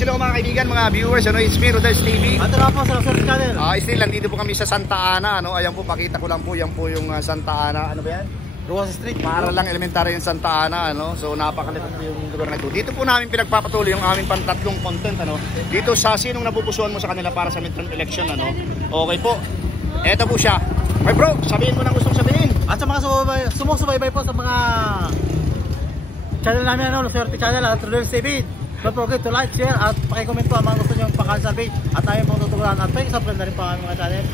Peace hello mga kaibigan, mga viewers. It's me, Rodel's TV. At nga po sa Rodel's Channel. Still, nandito po kami sa Santa Ana. Ayan po, pakita ko lang po. Yan po yung Santa Ana. Ano ba yan? Ruas Street. Para lang elementary yung Santa Ana. So napakaliit po yung lugar na ito. Dito po namin pinagpapatuloy yung aming pantatlong content. Dito sa sinong napupusuan mo sa kanila para sa midterm election. Okay po. Eto po siya. Okay bro, sabihin mo na gustong sabihin. At sa mga sumusubaybay po sa mga channel namin, Swerte Channel at Rodel's TV. Don't forget to like, share at pakicomment po ang mga gusto nyo pakansal page at tayo pong tuturuan at pakisubscribe na rin po ang mga channel.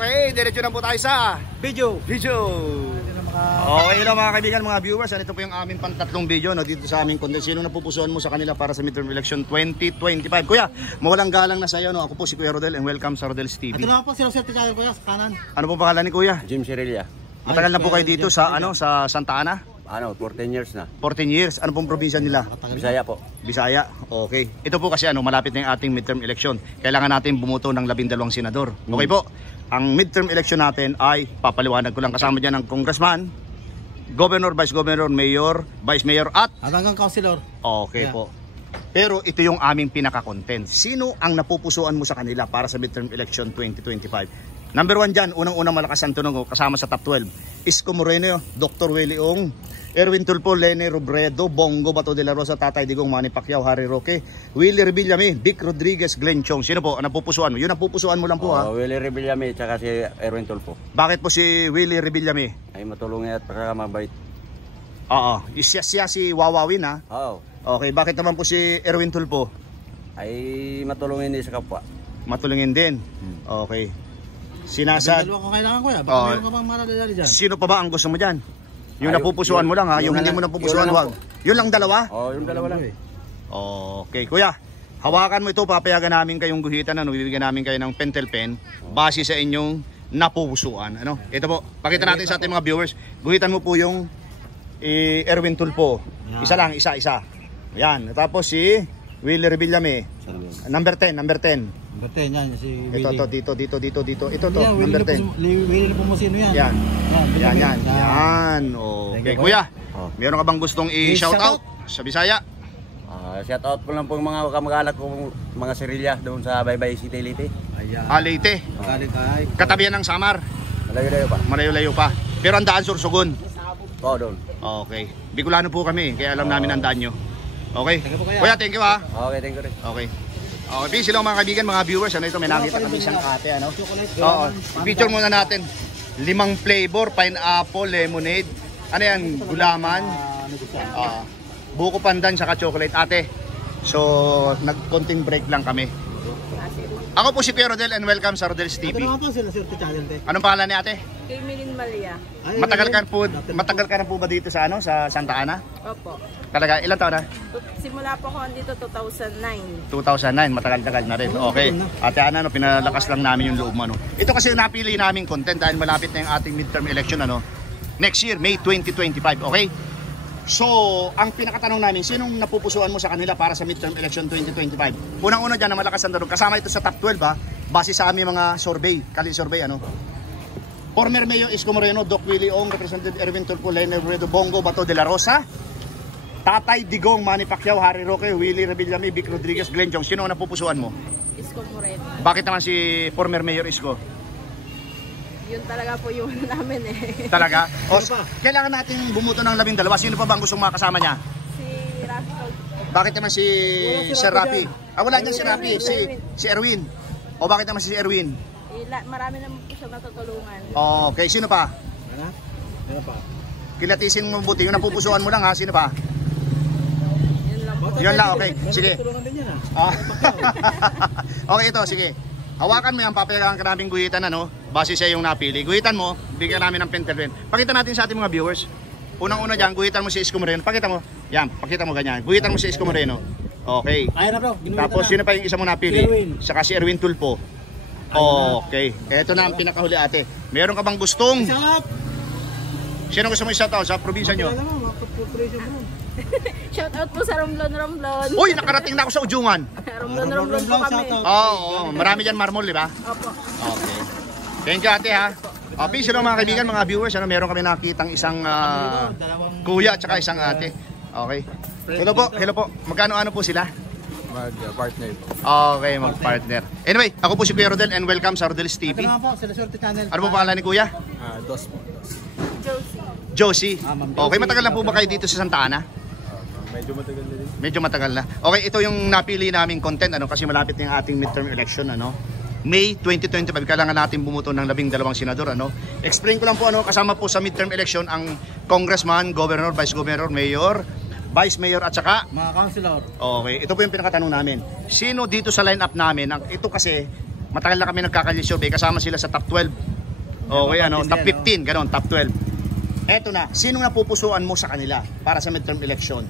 Okay, diretso na po tayo sa video. Okay na mga kaibigan, mga viewers, ito po yung aming pantatlong video dito sa aming content. Sino napupusuan mo sa kanila para sa midterm election 2025? Kuya, mawalang galang na sa iyo. Ako po si Kuya Rodel and welcome sa Rodel's TV. Ito na po si Swerte Channel, Kuya, sa kanan. Ano po pangalan ni Kuya? Jim Cirelia. Matagal na po kayo dito sa sa Santa Ana? 14 years na. 14 years. Ano pong probinsya nila? Bisaya po. Bisaya. Okay. Ito po kasi malapit na yung ating midterm election. Kailangan natin bumuto ng 12 senador. Okay po. Ang midterm election natin ay papaliwanag ko lang, kasama diyan ng congressman, governor, vice governor, mayor, vice mayor at hanggang councilor. Okay po. Pero ito yung aming pinaka-content. Sino ang napupusuan mo sa kanila para sa midterm election 2025? Number 1 dyan, unang-unang malakas ang tunog kasama sa top 12. Isko Moreno, Dr. Willie Ong, Erwin Tulfo, Lene Robredo, Bongo Bato de la Rosa, Tatay Digong, Manny Pacquiao, Harry Roque, Willie Rebillame, Vic Rodriguez, Glenn Chong. Sino po ang napupusuan mo? Yung napupusuan mo lang po ha? Willie Rebillame tsaka si Erwin Tulfo. Bakit po si Willie Rebillame? Ay matulungin at para mabait. Oo, siya si Wawawin ha? Oo. Okay, bakit naman po si Erwin Tulfo? Ay matulungin din sa kapwa. Matulungin din. Okay. Sinasad. Dalawa ko kailangan, Kuya. Baka meron ka pang maradali dyan. Sino pa ba ang gusto mo dyan? Yung napupusuan mo lang ha? Yung hindi mo napupusuan, wag. Yun lang dalawa? Oo, yung dalawa lang. Okay, Kuya. Hawakan mo ito, papayagan namin kayong guhitan, bibigyan namin kayo ng pentel pen base sa inyong napupusuan. Ito po, pakita natin sa ating mga viewers. Guhitan mo po yung Erwin Tulfo. Isa lang, isa. Yan. Tapos si Willie Rebillame. Number 10. Number 10 yan, si Willie. Ito, dito. Ito to, number 10. Willie Pomosino yan. Yan. Okay, Kuya. Meron ka bang gustong i-shoutout sa Bisaya? Shoutout ko lang po yung mga kamag-anak ko, mga Cirelia doon sa Baybay City, Leyte. Leyte. Katabihan ng Samar. Malayo-layo pa. Pero ang daan Sursugun. Oo, doon. Okay. Bicolano po kami, kaya alam namin ang daan nyo. Okay. Kuya, thank you ha. Okay, thank you rin. Okay. Okay, peace hello mga kaibigan, mga viewers. Ito may nakita kami isang ate, Oo. I-picture muna natin. 5 flavor, pineapple, lemonade. Ano yan? Gulaman. Buko pandan saka chocolate, ate. So, nag-konting break lang kami. Ako po si Kuya Rodel and welcome sa Rodel's TV. Ito naman po sila, Swerte Channel. Anong pangalan ni ate? Kilmilin Malia. Matagal ka na po ba dito sa sa Santa Ana? Opo. Talaga, ilan taon na? Simula po ako dito 2009. 2009, matagal-tagal na rin. Okay. Ate Ana, pinalakas lang namin yung loob mo. Ito kasi yung napili namin content dahil malapit na yung ating midterm election next year, May 2025. Okay? So, ang pinakatanong namin, sinong napupusuan mo sa kanila para sa midterm election 2025? Unang-una dyan na malakas ang darong. Kasama ito sa top 12 base sa aming mga survey, Kalin survey Former Mayor Isko Moreno, Doc Willie Ong, Representative Erwin Tulfo, Lene Robredo, Bongo Bato de la Rosa, Tatay Digong, Manny Pacquiao, Harry Roque, Willie Rebillame, Vic Rodriguez, Glenn Chong. Sino ang napupusuan mo? Isko Moreno. Bakit naman si former Mayor Isko? Yun talaga po yung namin Talaga? Kailangan natin bumuto ng 12. Sino pa bang gustong makasama niya? Si Rafi. Bakit naman si Sir Rafi? Wala dyan si Rafi, si Erwin. O bakit naman si Erwin? Marami naman po siya natutulungan. Okay, sino pa? Ano pa? Kilatisin mo buti, yung napupusuan mo lang ha, sino pa? Yun lang po. Yun lang, okay. Sige. Tulungan din yan Okay, ito, sige. Hawakan mo yan, papayagan ka namin guhitan base sa yung napili. Guhitan mo, bigyan namin ng pentel pen. Pakita natin sa ating mga viewers. Unang-una dyan, guhitan mo si Isko Moreno. Pakita mo. Yan, pakita mo ganyan. Guhitan mo si Isko Moreno. Okay. Kaya na bro. Tapos sino pa yung isa mo napili? Saka si Erwin Tulfo. Okay. Ito na ang pinakahuli ate. Meron ka bang gustong? Sino gusto mo i-shoutout sa probinsya nyo? Shoutout po sa Romblon. Uy, nakarating na ako sa Ujungan. Romblon po kami. Oo, marami dyan marmol, di ba? Opo. Okay. Thank you ate ha. Peace hello mga kaibigan, mga viewers. Meron kami nakitang isang kuya at saka isang ate. Okay. Hello po. Magkano po sila? mag-partner po. Okay, mag-partner. Anyway, ako po si Kuya Rodel and welcome sa Rodel's Ito TV. naman po, sila Swerte Channel. Ano po pangalan ni Kuya? Dos po. Josie. Josie. Ma'am Okay, Josie. matagal na po ba kayo dito sa Santa Ana? Medyo matagal na din. Medyo matagal na. Okay, ito yung napili naming content kasi malapit na yung ating midterm election May 2025 kailangan natin bumuto ng 12 senador Explain ko lang po kasama po sa midterm election ang congressman, governor, vice governor, mayor, vice mayor at saka Mga councilor. okay, ito po yung pinakatanong namin. Sino dito sa lineup namin? Ito kasi matagal na kami nagkakali-survey kasama sila sa top 12. Okay, top 15, ganon, top 12. Eto na, sino napupusuan mo sa kanila para sa midterm election?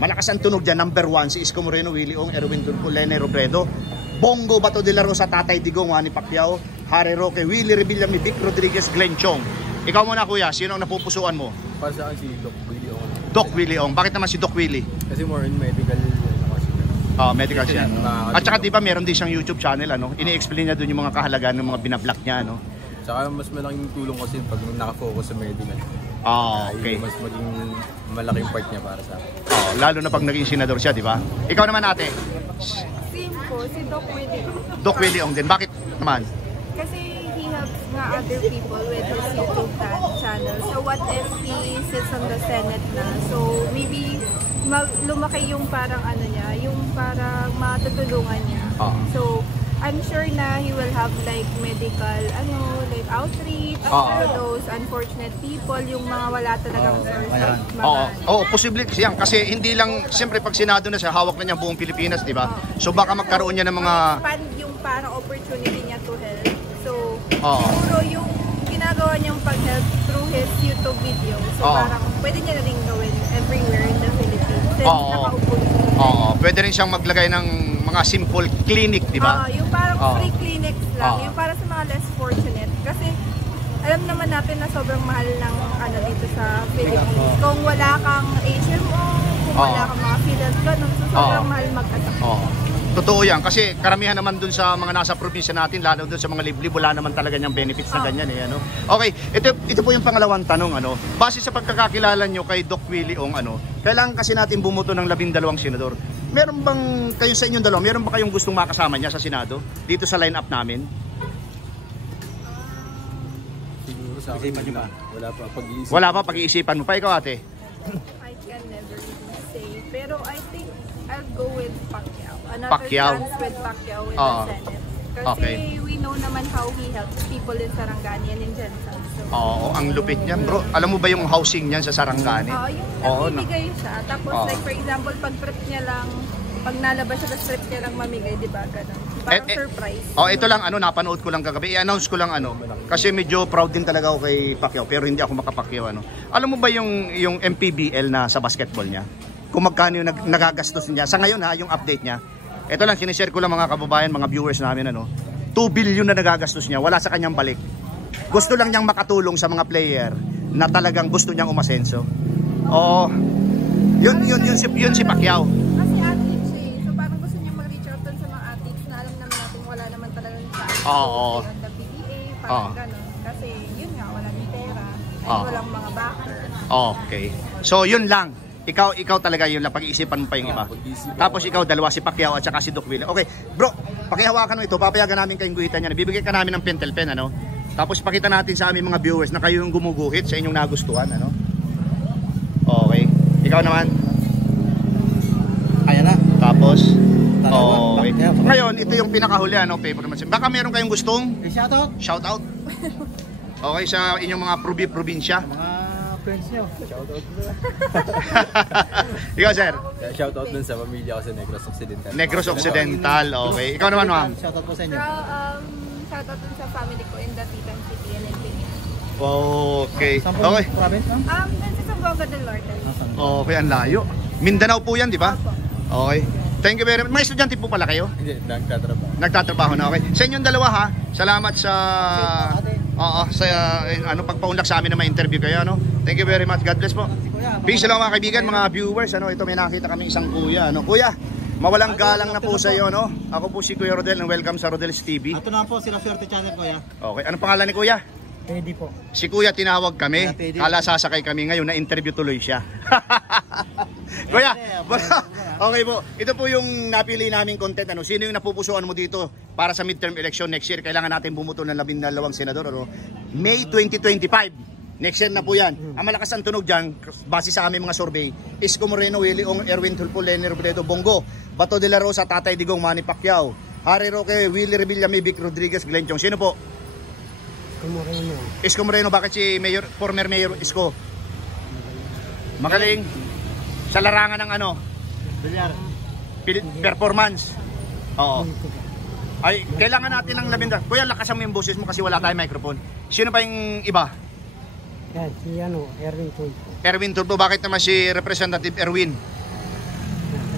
Malakas ang tunog dyan, number 1, si Isko Moreno, Willie Ong, Erwin Tulfo, Lene Robredo, Bongo Bato de la Rosa, Tatay Digong, Manny Pacquiao, Harry Roque, Willie Revillame, Vic Rodriguez, Glenn Chong. Ikaw muna kuya, sino ang napupusuan mo? Para sa akin si Doc Willie Ong. Doc Willie Ong. Bakit naman si Doc Willie? Kasi more in medical kasi. Medical siya. At saka di ba meron din siyang YouTube channel Ini-explain niya doon yung mga kahalagaan ng mga binablock niya Saka mas malaking tulong kasi pag nakafocus sa medical. Okay. Yung mas maging malaking part niya para sa akin. Lalo na pag naging senador siya, di ba? Ikaw naman ate, Same po, si Doc Willie. Doc Willie Ong din. Bakit naman? Kasi he helps nga other people with his YouTube channel. So what if he sits on the Senate na? So maybe lumaki yung parang niya, yung parang matutulungan niya. So I'm sure na he will have like medical, like outreach for those unfortunate people, yung mga wala talagang source of Posible yan kasi hindi lang siyempre pag Senado na siya, hawak na niya buong Pilipinas, di ba? So baka magkaroon niya ng mga expand yung parang opportunity niya to help. So siguro yung ginagawa niyang pag-help through his YouTube videos. So parang pwede niya na rin gawin everywhere in the Philippines. Since nakaupo niya. Pwede rin siyang maglagay ng mga simple clinic, di ba? Yung parang free clinics lang, yung para sa mga less fortunate. Kasi alam naman natin na sobrang mahal ng dito sa Philippines. Kung wala kang HMO, kung wala kang mga PhilHealth, ganun, so sobrang mahal mag-attack. Totoo yan kasi karamihan naman dun sa mga nasa probinsya natin, lalo dun sa mga liblib, wala naman talaga niyang benefits na ganyan Okay, ito po yung pangalawang tanong Base sa pagkakakilala nyo kay Doc Willie Ong kailangan kasi natin bumuto ng 12 senador. Meron bang kayo sa inyong dalawa, meron ba kayong gustong makasama niya sa Senado dito sa lineup namin? Siguro sa akin Wala pa pag-iisipan mo pa. Ikaw ate? I can never really say. Pero I think I'll go with Pacquiao. Another Pacquiao. chance with Pacquiao in the Senate. Kasi we know naman how he helps people in Sarangani and in Jensen. So, Ang lupit niyan bro. Alam mo ba yung housing niyan sa Sarangani? yung nagbibigay siya. Tapos like for example, pag trip niya lang, pag nalabas siya, tapos trip niya lang mamigay, di ba? Ganun. Parang surprise. Ito lang napanood ko lang kagabi. I-announce ko lang kasi medyo proud din talaga ako kay Pacquiao pero hindi ako makapakyaw Alam mo ba yung MPBL na sa basketball niya? Kung magkano yung nagagastos niya. Sa ngayon yung update niya. Ito lang, sinishare ko lang mga kababayan, mga viewers namin 2 billion na nagagastos niya, wala sa kanyang balik. Gusto lang niyang makatulong sa mga player na talagang gusto niyang umasenso. Yun si Pacquiao. Kasi athletes so parang gusto niya mag-reach out dun sa mga athletes na alam naman natin wala naman talagang sa on the PBA, parang ganun. Kasi yun nga, wala ng pera, ay walang mga backer. Okay. So yun lang. Ikaw talaga yun lang, pag-iisipan mo pa yung iba. Tapos ikaw, dalawa, si Pacquiao at saka si Doc Willie. Okay, bro, pakihawakan mo ito, papayagan namin kayong guhitan niya. Bibigyan ka namin ng pentel pen, Tapos pakita natin sa aming mga viewers na kayo yung gumuguhit sa inyong nagustuhan, Okay. Ikaw naman. Ayan na. Tapos, okay. Ngayon, ito yung pinakahuli, paper naman. Baka meron kayong gustong Shoutout. shoutout. Okay, sa inyong mga probinsya. Friends nyo. Ikaw, sir. Shoutout dun sa pamilya ko sa Negros Occidental. Negros Occidental, okay. Ikaw naman, ma'am. Shoutout po sa inyo. Shoutout dun sa family ko in Dapitan City and in Pinian. Okay. Sampung Okay. province, ma'am? Dun sa Sambuanga del Norte. Okay, ang layo. Mindanao po yan, di ba? Okay. Thank you very much. Mga estudyante po pala kayo? Hindi, nagtatrabaho. Nagtatrabaho na, okay. Sa inyong dalawa ha, salamat sa pagpaunlak sa amin na ma-interview kayo, Thank you very much. God bless po. Peace lang mga kaibigan, mga viewers, Ito may nakita kami isang kuya, Kuya, mawalang galang na po sa iyo, Ako po si Kuya Rodel and welcome sa Rodel's TV. Ito na po, sila Swerte Channel, kuya. Okay, anong pangalan ni Kuya? Pwede po. Si Kuya tinawag kami, Kuya, pwede. kala sasakay kami ngayon, na interview tuloy siya. Kuya, Okay po. Ito po yung napili naming content. Ano, sino yung napupusuan mo dito para sa midterm election next year? Kailangan natin bumuto ng 12 senador. Ano? May 2025. Next year na po yan. Ang malakas ang tunog dyan, base sa aming mga survey, Isko Moreno, Willie Ong, Erwin Tulfo, Leni Robredo, Bongo, Bato de la Rosa, Tatay Digong, Manny Pacquiao, Harry Roque, Willie Revillame, Vic Rodriguez, Glenn Chong. Sino po? Isko Moreno. Bakit si Mayor, former Mayor Isko? Magaling. Sa larangan ng ano? Performance. Oo. Ay, kailangan natin ng labindar. Kuya, lakasan mo yung boses mo kasi wala tayong microphone. Sino pa yung iba? Yan, si Erwin Tulfo. Erwin Tulfo. Bakit naman si Representative Erwin?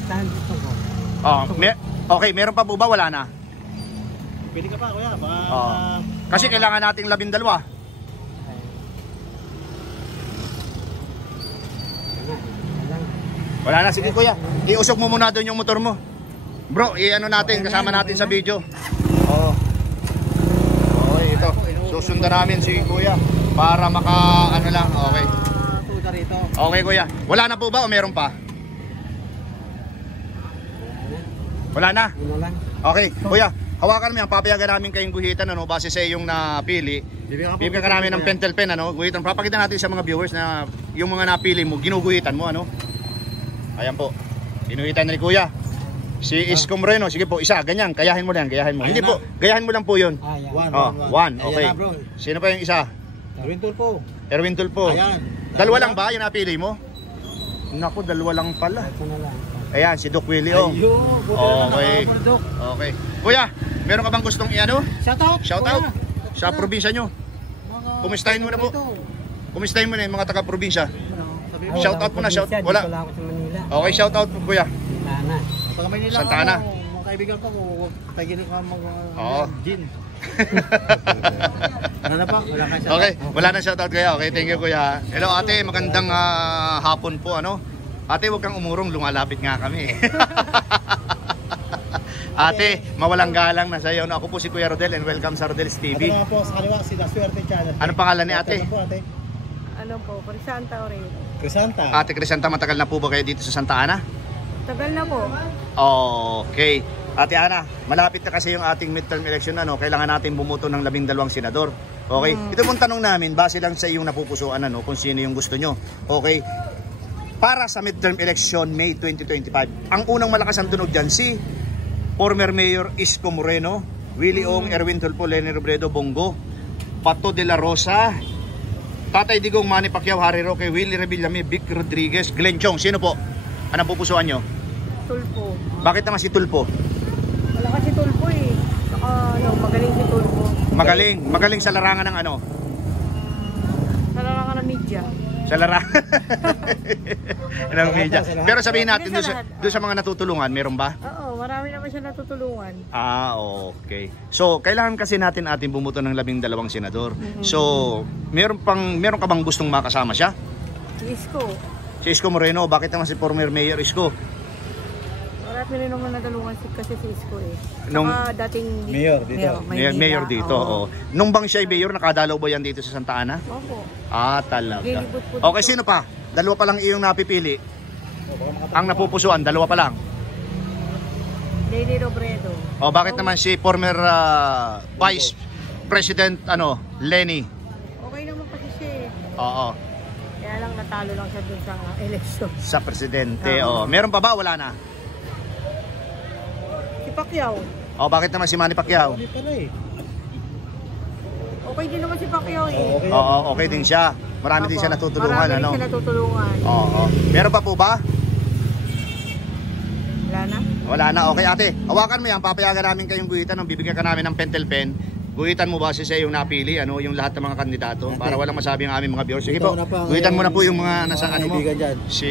Saan dito po? Oh, okay, meron pa po ba? Wala na. Pwede ka pa, kuya. Baka... Kasi kailangan nating 12. Wala na, sige kuya. Iusok mo muna doon yung motor mo. Bro, i-ano natin, kasama natin sa video. Oo. Okay, ito. Susundan namin si kuya para maka ano lang, okay. Okay kuya. Wala na po ba o meron pa? Wala na? Okay, kuya. Hawakan mo yan, papayagan namin kayong guhitan ano, base sa iyong napili. Bibigyan ka namin ng pentel pen ano, guhitan. Papakita natin sa mga viewers na yung mga napili mo, ginuguhitan mo ano. Ayan po. Ginuhitan ni kuya. Si Isko Moreno, sige po, isa, ganyan, kayahin mo lang, gayahin mo. Hindi po, gayahin mo lang po 'yun. One, okay. Sino pa yung isa? Erwin Tulfo. Erwin Tulfo. Ayan. Dalawa lang ba yung napili mo? Naku, dalawa lang pala. Ito na lang. Ayan, si Doc Willie Ong. Okay. Okay. Kuya, meron ka bang gustong i-ano? Shout out sa probinsya nyo. Kumustahin mo na po. Kumustahin mo na yung mga taga-probinsya. Shout out mo na, shout. Wala. Dito lang ako sa Manila. Okay, shout out po kuya. Sana. Pag Maynila Santa Ana. Mga kaibigan ko, taginig ka Oo. gin. Ano na pa? Wala ka siya. Okay, wala na shout out kuya. Okay, thank you kuya. Hello ate, magandang hapon po ano. Ate, huwag kang umurong, lumalapit nga kami. Ate, mawalang galang na sa iyo. Ako po si Kuya Rodel and welcome sa Rodel's TV. Ito nga po sa kaliwa, si La Suerte Channel. Ano pangalan ni ate? Ano po ate? Ano po, Crisanta Aurelio. Crisanta. Ate Crisanta, matagal na po ba kayo dito sa Santa Ana? Tagal na po. Okay. Ate Ana, malapit na kasi yung ating midterm election ano, kailangan natin bumuto ng 12 senador. Okay? Ito pong tanong namin, base lang sa iyong napupusuan ano, kung sino yung gusto nyo. Okay? Para sa midterm election May 2025. Ang unang malakas ang tunog dyan, si former Mayor Isko Moreno, Willie Ong, Erwin Tulfo, Leni Robredo, Bongo, Bato de la Rosa, Tatay Digong, Manny Pacquiao, Harry Roque, Willie Revillame, Vic Rodriguez, Glenn Chong. Sino po? Anong pupusuan nyo? Tulfo. Bakit naman si Tulfo? Wala kasi Tulfo eh. Saka magaling si Tulfo. Magaling sa larangan ng ano? Sa larangan ng media. Sa larangan ng media. Pero sabihin natin doon sa mga natutulungan, meron ba? Oo, marami naman siya natutulungan. Okay. So, kailangan kasi natin bumuto ng 12 senador. So, meron ka bang gustong makasama siya? Si Isko. Si Isko Moreno, bakit naman si former Mayor Isko? Marami rin naman nadalungan kasi si Isko eh. Nung dating Mayor dito. Mayor dito, oo. Nung bang siya Mayor, nakadalaw ba yan dito sa Santa Ana? Opo. Talaga. Lilibot po Okay, sino pa? Dalawa pa lang iyong napipili. Ang napupusuan, dalawa pa lang. Leni Robredo. Bakit naman si former Vice President Leni? Okay naman kasi siya eh. Oo. Kaya lang natalo lang siya dun sa election. Sa presidente. Meron pa ba? Wala na. Si Pacquiao. Bakit naman si Manny Pacquiao? Hindi pala eh. Okay din naman si Pacquiao eh. Okay din siya. Marami din siya natutulungan. Marami din siya natutulungan. Meron pa po ba? Wala na? Wala na. Okay ate, hawakan mo yan. Papayagan namin kayong guhitan. Bibigyan ka namin ng pentel pen. Guhitan mo base sa iyong napili, yung lahat ng mga kandidato para walang masabi ang aming mga viewers. Sige po, guhitan mo na po yung mga nasa mo. Si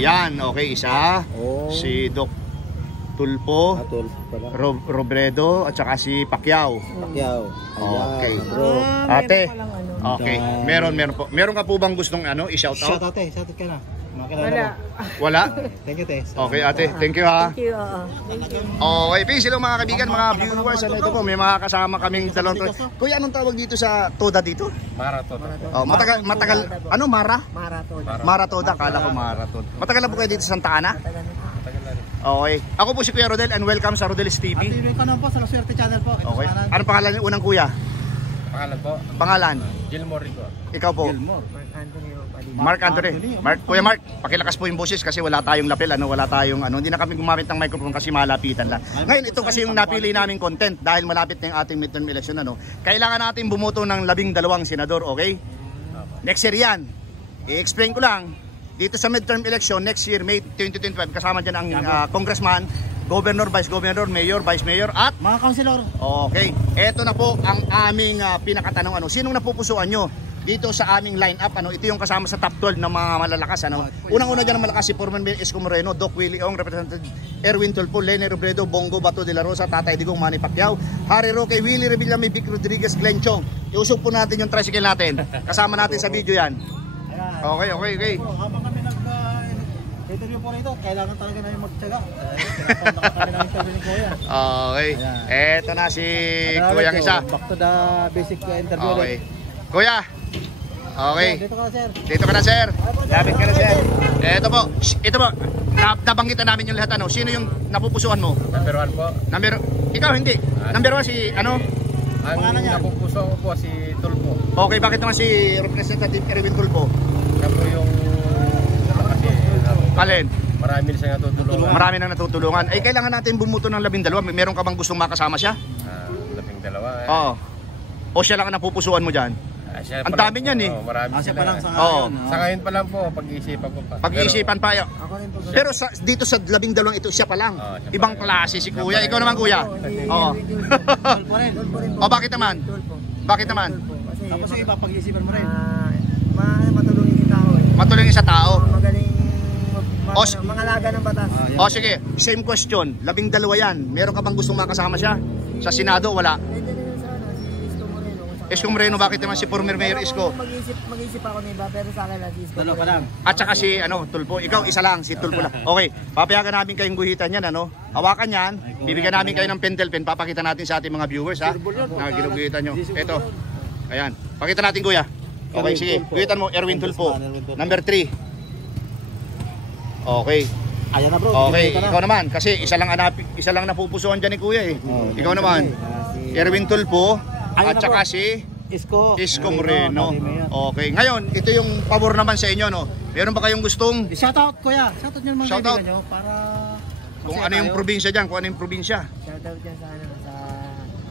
yan, okay, isa. Si Doc Tulfo, Robredo at saka si Pacquiao. Okay. Ate. Okay. Meron po. Meron ka po bang gustong i-shout out? Shout out ka na. Wala. Thank you, Tess. Okay, ate. Thank you ha. Thank you. Thank you. Okay, peace. Hello mga kaibigan, mga viewers. Ito po, may mga kasama kaming dalawang. Kuya, anong tawag dito sa Toda dito? Marathon. Matagal. Mara? Marathon. Maratoda, kala ko marathon. Matagal na po kayo dito sa Santa Ana? Tagal na. Okay. Ako po si Kuya Rodel and welcome sa Rodel's At TV. i-review ko naman po sa La Suerte Channel po. Ito Okay. sa kanan. Ano pangalan niyo unang kuya? Pangalan po, Pangalan? Gilmore Rico. Ikaw po? Gilmore. Mark Anthony. Mark, Kuya Mark, pakilakas po yung boses kasi wala tayong lapel, wala tayong hindi na kami gumamit ng microphone kasi malapitan lang. Ngayon, ito kasi yung napili naming content dahil malapit na yung ating midterm election, Kailangan natin bumoto ng 12 senador, okay? Next year yan. I-explain ko lang, dito sa midterm election, next year, May 2025, kasama dyan ang congressman, governor, vice governor, mayor, vice mayor, at Mga councilor. okay, eto na po ang aming pinakatanong, sinong napupusuan nyo dito sa aming lineup, ito yung kasama sa top 12 ng mga malalakas, Unang-una dyan ang malakas si Foreman Isko Moreno, Doc Willie Ong, Representative Erwin Tulfo, Lene Robredo, Bongo Bato de la Rosa, Tatay Digong, Manny Pacquiao, Harry Roque, Willie Revillame, Vic Rodriguez, Glenn Chong. Iusog po natin yung tricycle natin. Kasama natin sa video yan. Okay. Habang kami interview po rito, kailangan talaga namin magtiyaga. Pinapaunakan kami ng interview ni Kuya. Okay. Eto na si Kuyang isa. Back to the basic interview. Okay. Kuya. Okay. Dito ka, sir. Dito ka na, sir. Lapit ka na, sir. Ito po. Nabanggit na namin yung lahat, Sino yung napupusuan mo? Number 1 po. Ikaw hindi. Number 1 si Ang napupuso ko po si Tulpo. Okay, bakit naman si Representative Erwin Tulfo? Siya po yung kasi Alin? marami siya natutulungan. Marami nang natutulungan. Ay, kailangan natin bumuto ng 12. Meron ka bang gustong makasama siya? 12. Oo. O siya lang ang napupusuan mo dyan? Ang dami niyan eh. Marami Siya pa lang sa Oo. ngayon. Sa ngayon pa lang po, pag-iisipan ko pa. Pag-iisipan pa yun. Ako rin po. Pero dito sa 12 ito, siya pa lang. Siya pa Ibang lang. klase si Kuya. Ikaw naman, Kuya. Oo. Tulpo rin. O bakit naman? Bakit naman? Tapos yung iba, pag-iisipan mo rin. Matulungin si tao eh. Matulungin sa tao. Magaling O, s- mga laga ng batas. O sige, same question. 12 yan. Meron ka bang gustong makasama siya? Sa Senado, wala. Pwede rin sa si Isko Moreno. kung saka- Isko Moreno, bakit naman si former Mayor Pero Isko? kung mag-isip ako ng iba, pero sa akin lang si Isko Dalawa pa Moreno. lang. At saka si Tulfo. Ikaw, isa lang, si Tulfo lang. Okay, papayagan namin kayong guhitan yan, Hawakan yan. Bibigyan namin kayo ng pentel pen. Papakita natin sa ating mga viewers, ha? Na ginuguhitan nyo. Ito. Ayan. Pakita natin, Kuya. Okay, sige. Guhitan mo, Erwin Tulfo. Number 3. Okay. Ayan na bro. Okay, Kita na. ikaw naman. Kasi isa lang napupusuan dyan ni Kuya, eh. Ikaw naman. Erwin Tulfo. Ayun At na, saka bro. si Isko Moreno. Moreno. Okay. Ngayon, ito yung pabor naman sa inyo, Meron ba kayong gustong Shoutout kuya. Shoutout nyo naman Shoutout. kaibigan nyo para kung masaya ano yung tayo. probinsya dyan? Kung ano yung probinsya? Shoutout dyan sa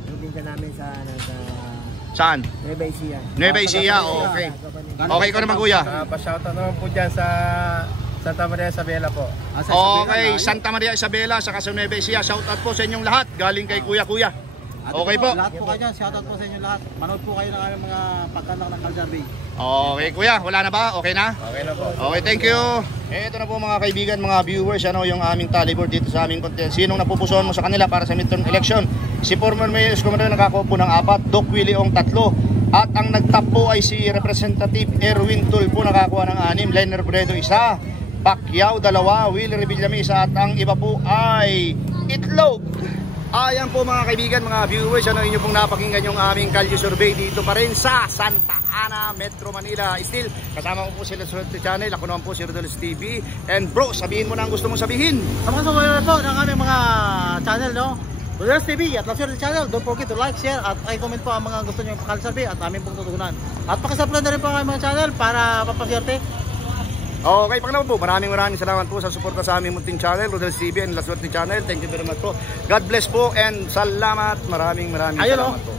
probinsya namin sa Saan? Nueva Ecija. Nueva Ecija, okay. Okay, ikaw naman, Kuya. Pa-shoutout naman po dyan sa Santa Maria Isabela po. Ah, sa Isabela, Okay, nice. Santa Maria Isabela, saka sa Nueva Ecija. Shout out po sa inyong lahat. Galing kay Kuya. At Okay ito, po. Lahat po kayo dyan. Shoutout po sa inyo lahat. Manood po kayo ng aming mga pagkandak ng Calzarbe. Okay, Kuya. Wala na ba? Okay na? Okay na po. Okay, thank you. Ito na po mga kaibigan, mga viewers, yung aming tally board dito sa aming content. Sinong napupusuan mo sa kanila para sa midterm election? Si former Mayor Isko Moreno nakakuha po ng 4, Doc Willie Ong 3. At ang nagtap po ay si Representative Erwin Tulfo nakakuha ng 6, Lene Robredo 1, Pacquiao 2, Willie Revillame 1, at ang iba po ay Itlog. Ayan po mga kaibigan, mga viewers, inyo pong napakinggan yung aming Kalye Survey dito pa rin sa Santa Ana, Metro Manila. Still, kasama ko po si La Suerte Channel, ako naman po si Rodel's TV. And bro, sabihin mo na ang gusto mong sabihin. Sa mga sumunod po ng aming mga channel, Rodel's TV at La Suerte Channel. Don't forget to like, share at i-comment po ang mga gusto nyo yung Calzarbe at aming pong tutugunan. At pakisubscribe na rin po ang aming mga channel para mapaswerte. Okay, pag naman po, maraming salamat po sa suporta sa aming munting channel, Rodel's TV and La Suerte Channel. Thank you very much po. God bless po and salamat. Maraming Ayun, salamat po.